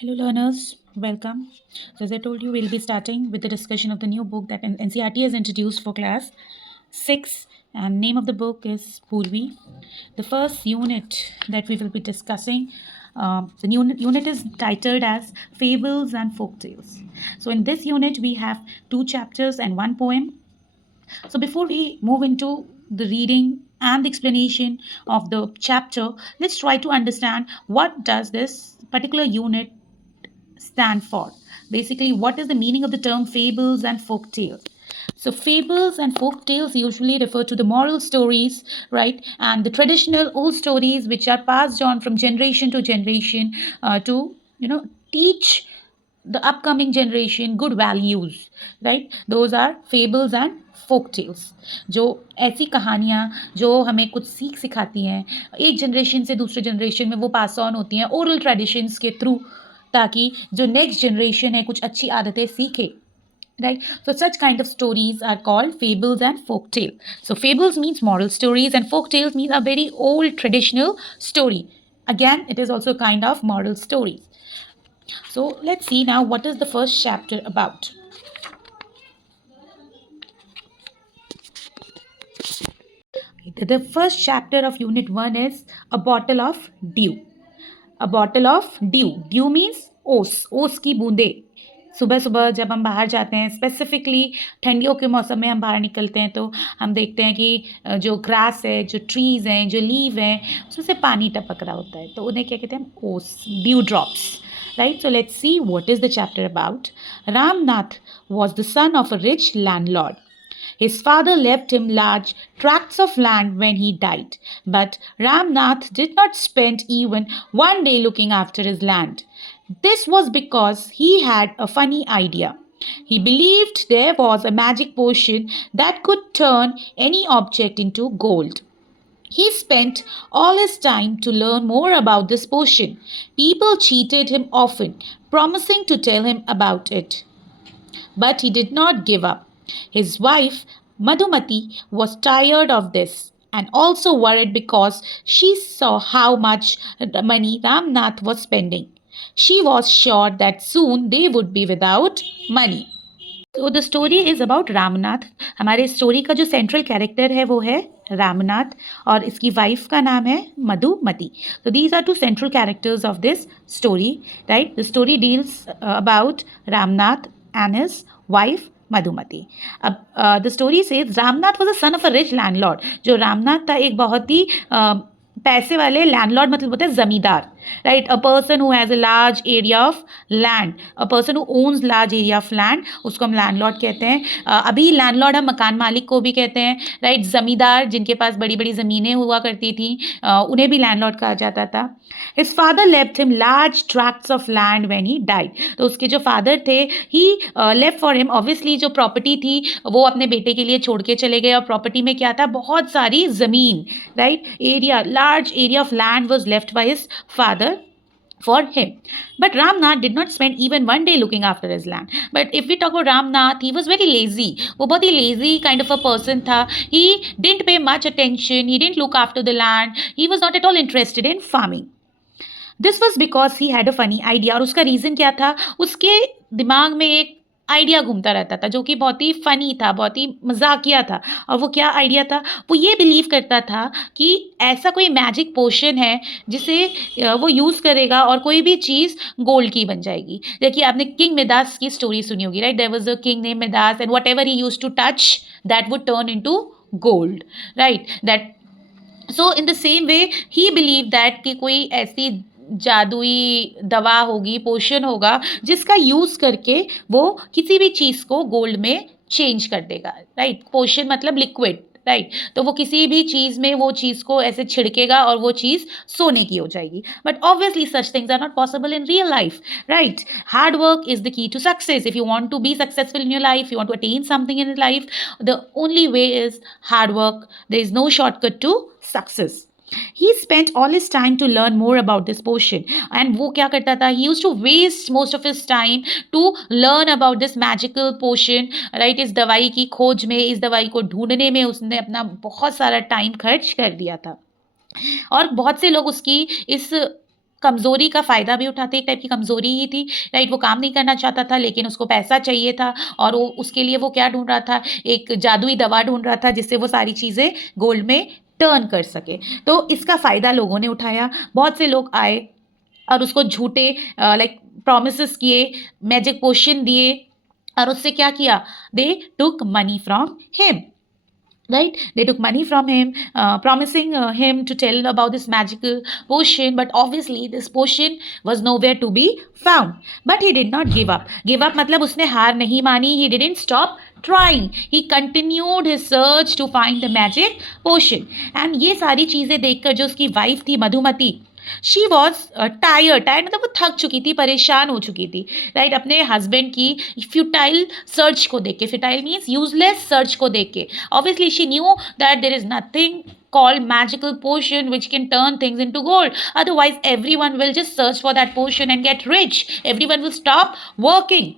Hello, learners. Welcome. So, as I told you, we'll be starting with the discussion of the new book that NCRT has introduced for class 6. And name of the book is Purvi. The first unit that we will be discussing, the new unit is titled as Fables and Folktales. So, in this unit, we have two chapters and one poem. So, before we move into the reading and the explanation of the chapter, let's try to understand what does this particular unit stand for. Basically, what is the meaning of the term fables and folk tales? So, fables and folk tales usually refer to the moral stories, right? And the traditional old stories which are passed on from generation to generation to, teach the upcoming generation good values, right? Those are fables and folk tales. जो ऐसी कहानियाँ जो हमें कुछ सीख सिखाती हैं, एक जनरेशन से दूसरे जनरेशन में वो पास ऑन होती हैं ओरल ट्रेडिशंस के थ्रू, ताकि जो नेक्स्ट जनरेशन है कुछ अच्छी आदतें सीखे, right? So such kind of stories are called fables and folk tale. So fables means moral stories and folk tales means a very old traditional story. Again, it is also kind of moral stories. So let's see now what is the first chapter about. The first chapter of unit 1 is a bottle of dew. A bottle of dew. Dew means ओस की बूंदे. सुबह सुबह जब हम बाहर जाते हैं, स्पेसिफिकली ठंडियों के मौसम में हम बाहर निकलते हैं, तो हम देखते हैं कि जो ग्रास है, जो ट्रीज़ हैं, जो लीव हैं, उसमें से पानी टपक रहा होता है, तो उन्हें क्या कहते हैं? ओस, due drops. Right? So let's see what is the chapter about. Ramnath was the son of a rich landlord. His father left him large tracts of land when he died, but Ramnath did not spend even one day looking after his land. This was because he had a funny idea. He believed there was a magic potion that could turn any object into gold. He spent all his time to learn more about this potion. People cheated him often, promising to tell him about it. But he did not give up. His wife, Madhumati, was tired of this and also worried because she saw how much money Ramnath was spending. She was sure that soon they would be without money. तो the story is about Ramnath. हमारे story का जो central character है वो है रामनाथ और इसकी wife का नाम है मधुमती. तो these are two central characters of this story, right? The story deals about Ramnath and his wife Madhumati. अब द स्टोरी से Ramnath was a son of a rich landlord. जो रामनाथ था एक बहुत ही पैसे वाले लैंडलॉर्ड, मतलब होता है ज़मींदार, right? A person who has a large area of land, a person who owns large area of land, उसको हम लैंडलॉर्ड कहते हैं. अभी लैंडलॉर्ड हम मकान मालिक को भी कहते हैं, राइट? ज़मींदार जिनके पास बड़ी बड़ी ज़मीनें हुआ करती थी, उन्हें भी लैंडलॉर्ड कहा जाता था. His father left him large tracts of land when he died. तो उसके जो फादर थे, ही लेफ्ट फॉर हिम, ऑब्वियसली जो प्रॉपर्टी थी वो अपने बेटे के लिए छोड़ के चले गए. और प्रॉपर्टी में क्या था? बहुत सारी ज़मीन, right? Area, large area of land was left by his father for him. But Ramnath did not spend even one day looking after his land. But if we talk about Ramnath, he was very lazy. वो बहुत ही lazy kind of a person था. He didn't pay much attention. He didn't look after the land. He was not at all interested in farming. This was because he had a funny idea. और उसका reason क्या था? उसके दिमाग में एक idea घूमता रहता था जो कि बहुत ही फ़नी था, बहुत ही मजाकिया था. और वो क्या आइडिया था? वो ये बिलीव करता था कि ऐसा कोई मैजिक पोशन है जिसे वो यूज़ करेगा और कोई भी चीज़ गोल्ड की बन जाएगी. देखिए, आपने किंग मिदास की स्टोरी सुनी होगी, right? There was a king name Midas and whatever he use to touch that would turn into gold, right? That so in the same way he believe that कि कोई ऐसी जादुई दवा होगी, पोशन होगा, जिसका यूज़ करके वो किसी भी चीज़ को गोल्ड में चेंज कर देगा, राइट? पोशन मतलब लिक्विड, राइट? तो वो किसी भी चीज़ में वो चीज़ को ऐसे छिड़केगा और वो चीज़ सोने की हो जाएगी. But obviously such things are not possible in real life, right? Hard work is the key to success. If you want to be successful in your life, you want to attain something in your life, the only way is hard work. There is no shortcut to success. He spent all his time to learn more about this potion. And वो क्या करता था? He used to waste most of his time to learn about this magical potion, right? इस दवाई की खोज में, इस दवाई को ढूंढने में उसने अपना बहुत सारा टाइम खर्च कर दिया था. और बहुत से लोग उसकी इस कमज़ोरी का फ़ायदा भी उठाते, एक टाइप की कमज़ोरी ही थी, राइट? वो काम नहीं करना चाहता था लेकिन उसको पैसा चाहिए था और वो उसके लिए वो क्या ढूँढ रहा था, एक जादुई दवा ढूँढ रहा था जिससे वो सारी चीज़ें गोल्ड में टर्न कर सके। तो इसका फ़ायदा लोगों ने उठाया, बहुत से लोग आए और उसको झूठे लाइक प्रॉमिसेस किए, मैजिक पोशन दिए और उससे क्या किया? दे टूक money from him. Right, they took money from him, promising him to tell about this magical potion, but obviously this potion was nowhere to be found. But he did not give up मतलब उसने हार नहीं मानी, he didn't stop trying, he continued his search to find the magic potion. And ये सारी चीज़ें देखकर जो उसकी वाइफ थी मधुमती, शी वॉज टायर्ड, मतलब वो थक चुकी थी, परेशान हो चुकी थी, राइट? अपने हस्बैंड की फ्यूटाइल सर्च को देख के, फ्यूटाइल मीन्स यूजलेस सर्च को देख के, obviously she knew that there is nothing called magical potion which can turn things into gold. Otherwise, everyone will just search for that potion and get rich. Everyone will stop working.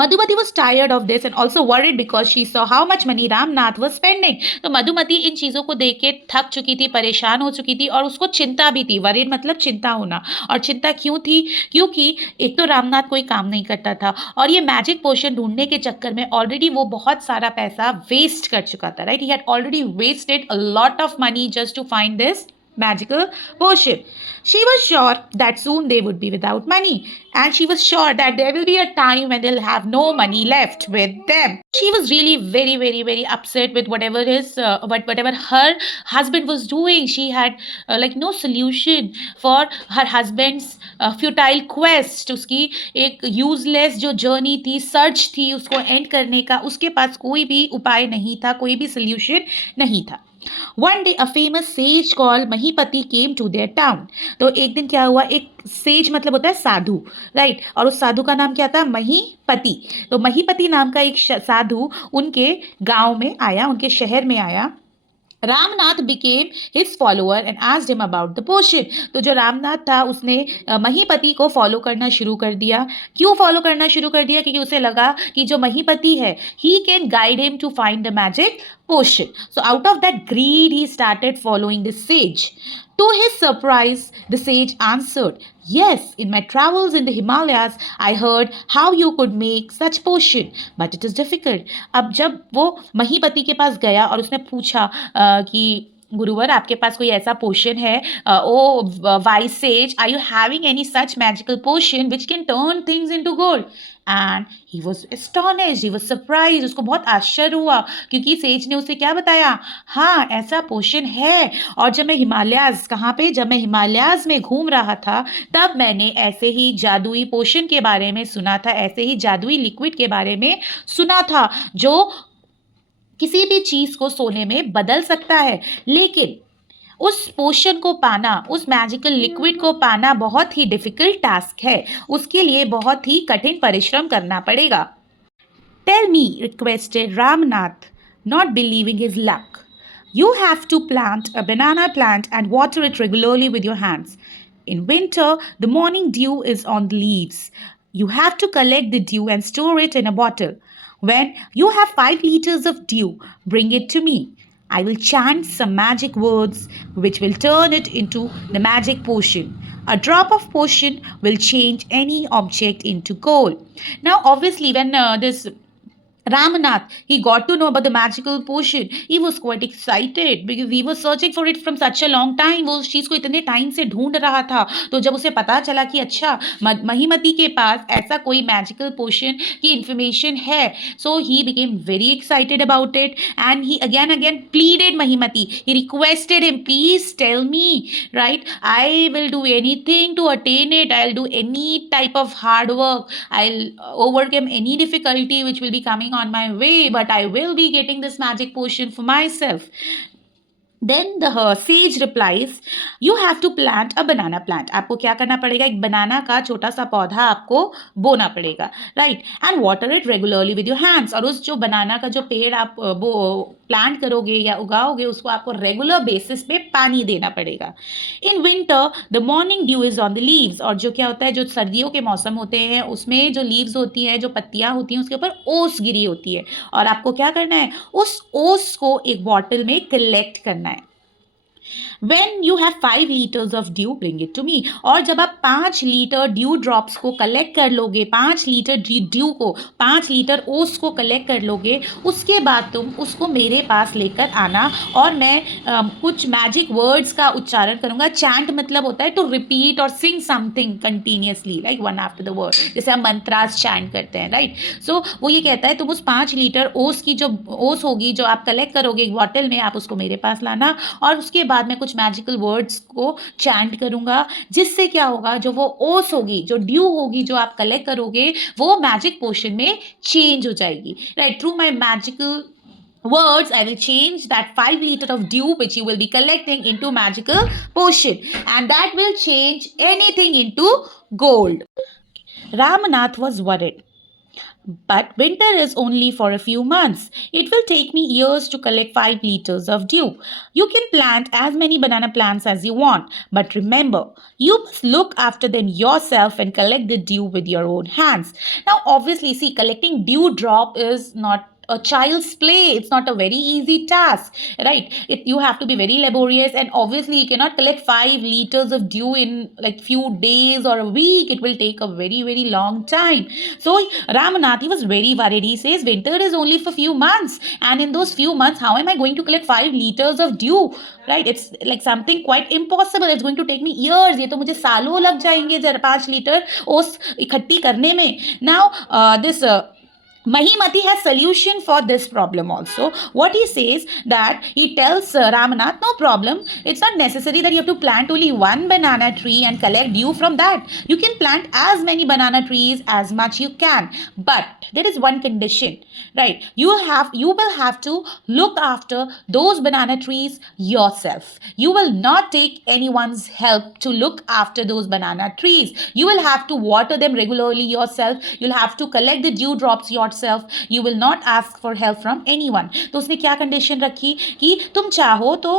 Madhumati was tired of this and also worried because she saw how much money Ramnath was spending. तो मधुमती इन चीज़ों को देख के थक चुकी थी, परेशान हो चुकी थी और उसको चिंता भी थी। वरीड मतलब चिंता होना। और चिंता क्यों थी? क्योंकि एक तो रामनाथ कोई काम नहीं करता था और ये मैजिक पोशन ढूंढने के चक्कर में ऑलरेडी वो बहुत सारा पैसा वेस्ट कर चुका था, right? He had already wasted a lot of money just to find this magical potion. She was sure that soon they would be without money, and she was sure that there will be a time when they'll have no money left with them. She was really very, very, very upset with whatever her husband was doing. She had like no solution for her husband's futile quest. उसकी एक useless जो journey थी, search थी उसको end करने का, उसके पास कोई भी उपाय नहीं था, कोई भी solution नहीं था. One day a famous sage called Mahipati came to their town. तो एक दिन क्या हुआ, एक सेज मतलब होता है साधु, राइट? और उस साधु का नाम क्या था? महीपति. तो महीपति नाम का एक साधु उनके गांव में आया, उनके शहर में आया. Ramnath became his follower and asked him about the potion. तो जो रामनाथ था उसने महीपति को फॉलो करना शुरू कर दिया. क्यों फॉलो करना शुरू कर दिया? क्योंकि उसे लगा कि जो महीपति है he can guide him to find the magic potion. So out of that greed he started following the sage. To his surprise, the sage answered, "Yes, in my travels in the Himalayas, I heard how you could make such potion, but it is difficult." अब जब वो महीपति के पास गया और उसने पूछा कि गुरुवर आपके पास कोई ऐसा पोशन है, O wise sage, are you having any such magical potion which can turn things into gold? And he was astonished, he was surprise. उसको बहुत आश्चर्य हुआ क्योंकि सेज ने उसे क्या बताया? हाँ, ऐसा पोशन है. और जब मैं हिमालयाज, कहाँ पे? जब मैं हिमालयाज में घूम रहा था तब मैंने ऐसे ही जादुई पोशन के बारे में सुना था, ऐसे ही जादुई लिक्विड के बारे में सुना था जो किसी भी चीज़ को सोने में बदल सकता है. लेकिन उस पोशन को पाना, उस मैजिकल लिक्विड को पाना बहुत ही डिफिकल्ट टास्क है. उसके लिए बहुत ही कठिन परिश्रम करना पड़ेगा. Tell me, requested Ramnath, not believing his luck. You have to plant a banana plant and water it regularly with your hands. In winter, the morning dew is on the leaves. You have to collect the dew and store it in a bottle. When you have 5 liters of dew, bring it to me. I will chant some magic words which will turn it into the magic potion. A drop of potion will change any object into gold. Now, obviously, when this Ramnath, he got to know about the magical potion. He was quite excited because he was searching for it from such a long time. वो उस चीज़ को इतने time से ढूंढ रहा था. तो जब उसे पता चला कि अच्छा महीमती के पास ऐसा कोई मैजिकल पोशन की इंफॉर्मेशन है, so he became very excited about it and he again pleaded Mahimati. He requested him, please tell me, right? I will do anything to attain it. I'll do any type of hard work. I'll overcome any difficulty which will be coming on my way, but I will be getting this magic potion for myself. Then the sage replies, you have to plant a banana plant. आपको क्या करना पड़ेगा? एक बनाना का छोटा सा पौधा आपको बोना पड़ेगा, right? And water it regularly with your hands. और उस जो बनाना का जो पेड़ आप वो प्लांट करोगे या उगाओगे उसको आपको रेगुलर बेसिस पे पानी देना पड़ेगा. In winter the morning due is on the leaves. और जो क्या होता है, जो सर्दियों के मौसम होते हैं उसमें जो लीव्स होती हैं, जो पत्तियां होती हैं, उसके ऊपर ओस गिरी होती है और आपको क्या करना है? उस ओस को एक बॉटल में कलेक्ट करना है. When you have 5 liters of dew, bring it to me. और जब आप 5 लीटर ड्यू ड्रॉप्स को कलेक्ट कर लोगे, 5 लीटर ड्यू को, 5 लीटर ओस को कलेक्ट कर लोगे, उसके बाद तुम उसको मेरे पास लेकर आना और मैं कुछ मैजिक वर्ड्स का उच्चारण करूंगा. चैंट मतलब होता है टू रिपीट और सिंग something continuously, like one after the word, जैसे हम मंत्रास चैंट करते हैं, राइट. सो वो ये कहता है तुम उस 5 लीटर ओस की जो ओस होगी जो आप कलेक्ट करोगे एक बॉटल में, आप उसको मेरे पास लाना और उसके बाद मैं कुछ मैजिकल वर्ड्स को चैंट करूंगा, जिससे क्या होगा, जो वो ओस होगी, जो ड्यू होगी जो आप कलेक्ट करोगे, वो मैजिक पोशन में चेंज हो जाएगी, right. Through my magical words I will change that 5 liter of dew which you will be collecting into magical potion, and that will change anything into gold. Ramnath was worried. But winter is only for a few months. It will take me years to collect 5 liters of dew. You can plant as many banana plants as you want, but remember, you must look after them yourself and collect the dew with your own hands. Now, obviously, see, collecting dew drop is not a child's play. It's not a very easy task, right? You have to be very laborious, and obviously you cannot collect 5 liters of dew in like few days or a week. It will take a very, very long time. So Ramnath, he was very worried. He says winter is only for few months, and in those few months how am I going to collect 5 liters of dew, right? It's like something quite impossible. It's going to take me years. ये तो मुझे सालों लग जाएंगे 5 litre ओस इकट्ठी करने में. Now this Mahimati has solution for this problem also. What he says that he tells Ramnath, no problem. It's not necessary that you have to plant only one banana tree and collect dew from that. You can plant as many banana trees as much you can. But there is one condition, right? You will have to look after those banana trees yourself. You will not take anyone's help to look after those banana trees. You will have to water them regularly yourself. You'll have to collect the dew drops yourself. You will not ask for help from anyone. तो उसने क्या condition रखी कि तुम चाहो तो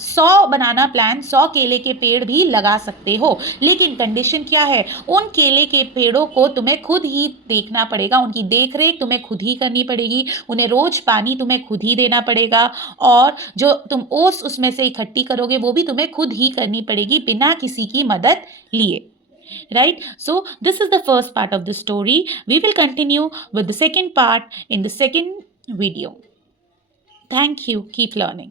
100 बनाना plant, 100 केले के पेड़ भी लगा सकते हो, लेकिन कंडीशन क्या है, उन केले के पेड़ों को तुम्हें खुद ही देखना पड़ेगा, उनकी देखरेख तुम्हें खुद ही करनी पड़ेगी, उन्हें रोज पानी तुम्हें खुद ही देना पड़ेगा, और जो तुम ओस उसमें से इकट्ठी करोगे वो भी तुम्हें खुद ही करनी पड़ेगी बिना किसी की मदद लिए. Right? So this is the first part of the story. We will continue with the second part in the second video. Thank you. Keep learning.